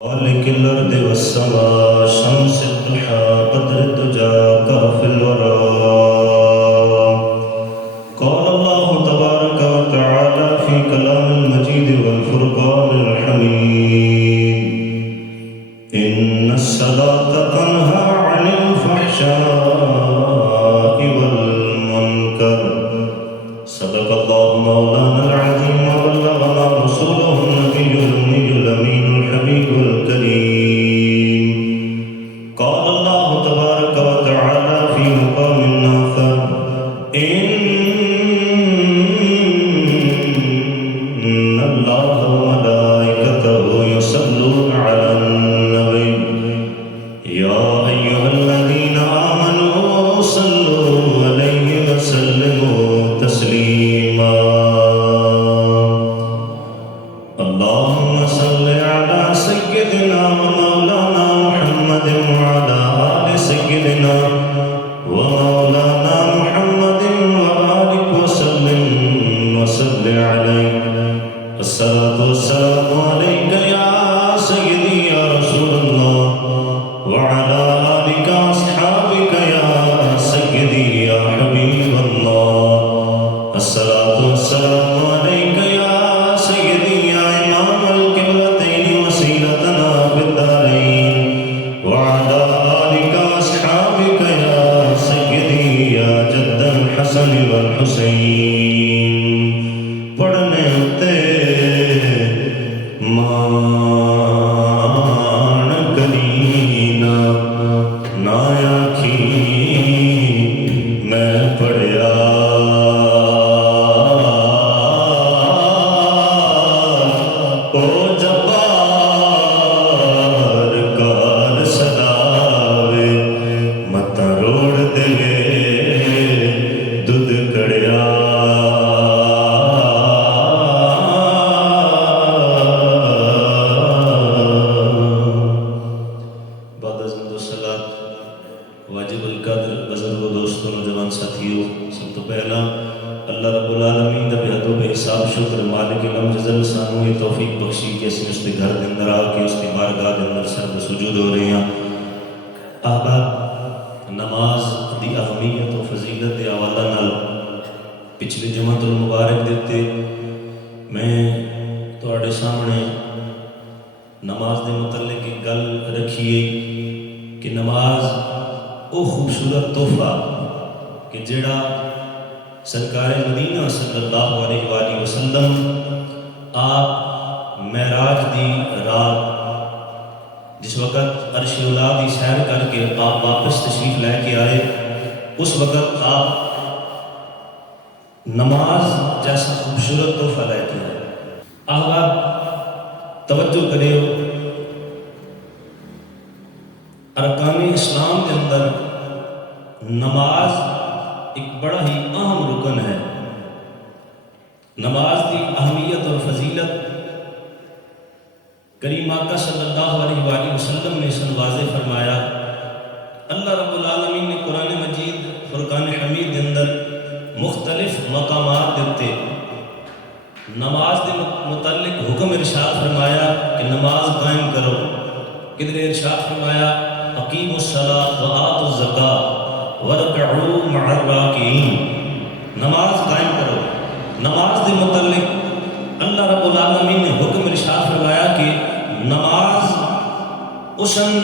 خالق الأرض والسماء شمس الضحى قدر الدجى كاف الورى قال الله تبارك وتعالى في كلام المجيد والفرقان الحميد إن الصلاة تنهى عن الفحشاء والمنكر صدق الله مولانا العظيم وبلغنا رسوله النبي الأمي الأمين الحبيب الكريم قال الله تبارك وتعالى في مقام آخر إن الله وملائكته يصلون على النبي يا أيها الذين آمنوا صلوا عليه وسلموا تسليما اللهم صل على سيدنا ومولانا محمد وعلى آل سيدنا ومولانا محمد وبارك وسلم وصل عليه الصلاة والسلام عليك يا سيدي يا رسول الله وعلى آلك وأصحابك يا سيدي يا حبيب الله الصلاة والسلام عليك يا سيدي يا إمام القبلتين وسيلتنا بالدارين وعلى آلك وأصحابك يا سيدي يا جد الحسن والحسين پڑھنے تے مان کرینا نا آکھی میں پڑھیا او جبار کار صداوے متا روڑ دے دودھ کڑیا بعد از حمد و صلات واجب القدر بزرگ و دوستوں نوجوان ساتھیوں سب تو پہلا اللہ رب العالمین دا بے حد و بے حساب شکر مالک الامر جزل سانو یہ توفیق بخشی کہ اسی اس کے گھر دے اندر آ کے اس کی بارگاہ دے اندر سر سجود ہو رہے ہیں احباب نماز دی اہمیت و فضیلت دے حوالہ نال پچھلے جمعۃ المبارک دیتے میں تواڈے سامنے نماز دے متعلق ایک گل رکھیے کہ نماز او خوبصورت تحفہ کہ جڑا سرکار مدینہ صلی اللہ علیہ وآلہ وسلم آپ معراج دی رات جس وقت عرش اولا دی سیر کر کے آپ واپس تشریف لے کے آئے اس وقت آپ نماز جیسا خوبصورت تحفہ لے کے آئے احباب توجہ کرے ارکان اسلام کے اندر نماز ایک بڑا ہی اہم رکن ہے نماز کی اہمیت اور فضیلت کریم آقا صلی اللہ علیہ وآلہ وسلم نے اس واضح فرمایا اللہ رب العالمین نے قرآن مجید فرقان حمید کے اندر مختلف مقامات دیتے نماز کے متعلق حکم ارشاد فرمایا کہ نماز قائم کرو کدھر ارشاد فرمایا اقیموا الصلاۃ وآتوا الزکاۃ وارکعوا مع الراکعین نماز قائم کرو نماز کے متعلق اللہ رب العالمین نے حکم ارشاد فرمایا کہ نماز اسن